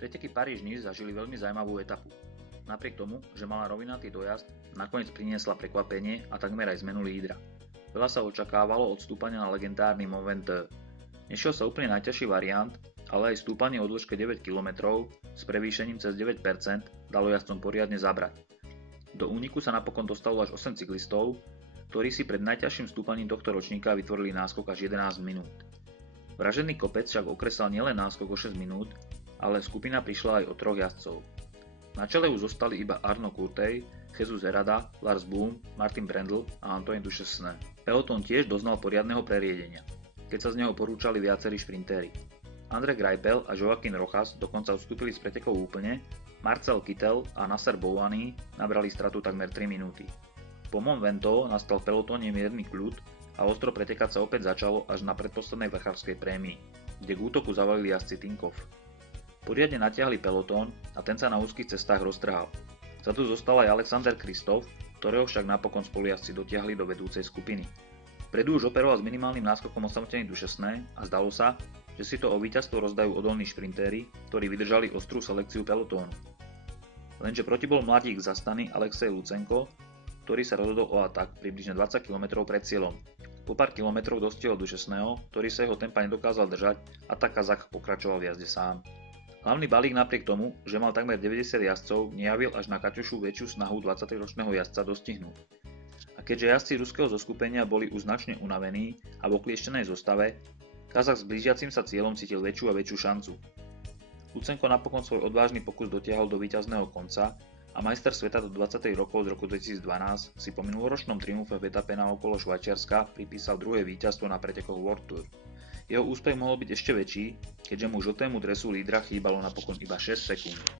Preteky Paríž-Nice zažili veľmi zaujímavú etapu. Napriek tomu, že mala rovinatý dojazd, nakoniec priniesla prekvapenie a takmer aj zmenu lídra. Veľa sa očakávalo od stúpania na legendárny Mont Ventoux. Nešiel sa úplne najťažší variant, ale aj stúpanie o dĺžke 9 km s prevýšením cez 9% dalo jazdcom poriadne zabrať. Do úniku sa napokon dostalo až 8 cyklistov, ktorí si pred najťažším stúpaním tohto ročníka vytvorili náskok až 11 minút. Vražený kopec však okresal nielen náskok o 6 minút, ale skupina prišla aj o 3 jazdcov. Na čele už zostali iba Arnaud Courtey, Jesus Herrada, Lars Boom, Martin Brundle a Antoine Duchesne. Peloton tiež doznal poriadneho preriedenia, keď sa z neho porúčali viacerí šprintéri. André Greipel a Joaquin Rojas dokonca odstúpili z pretekov úplne, Marcel Kittel a Nasser Bouhanni nabrali stratu takmer 3 minúty. Po Mont Ventoux nastal v pelotóne mierny kľud a ostro pretekať sa opäť začalo až na predposlednej vrchárskej prémii, kde k útoku zavalili jazdci Tinkoff. Poriadne natiahli pelotón a ten sa na úzkých cestách roztrhal. Vzadu zostal aj Alexander Kristoff, ktorého však napokon spolujazdci dotiahli do vedúcej skupiny. Vpredu už operoval s minimálnym náskokom osamotený Duchesne a zdalo sa, že si to o víťazstvo rozdajú odolní šprintéri, ktorí vydržali ostrú selekciu pelotónu. Lenže proti bol mladík z Astany Alexej Lucenko, ktorý sa rozhodol o atak približne 20 km pred cieľom. Po pár kilometrov dostihol Duchesneho, ktorý sa jeho tempa nedokázal držať a tak Kazach pokračoval v jazde sám. Hlavný balík napriek tomu, že mal takmer 90 jazdcov, nejavil až na Kaťušu väčšiu snahu 20-ročného jazdca dostihnúť. A keďže jazdci ruského zoskupenia boli už značne unavení a v oklieštenej zostave, Kazach s blížiacim sa cieľom cítil väčšiu a väčšiu šancu. Lucenko napokon svoj odvážny pokus dotiahol do víťazného konca a majster sveta do 20. rokov z roku 2012 si po minuloročnom triumfe v etape na okolo Švajčiarska pripísal druhé víťazstvo na pretekoch World Tour. Jeho úspech mohol byť ešte väčší, keďže mu žltému dresu lídra chýbalo napokon iba 6 sekúnd.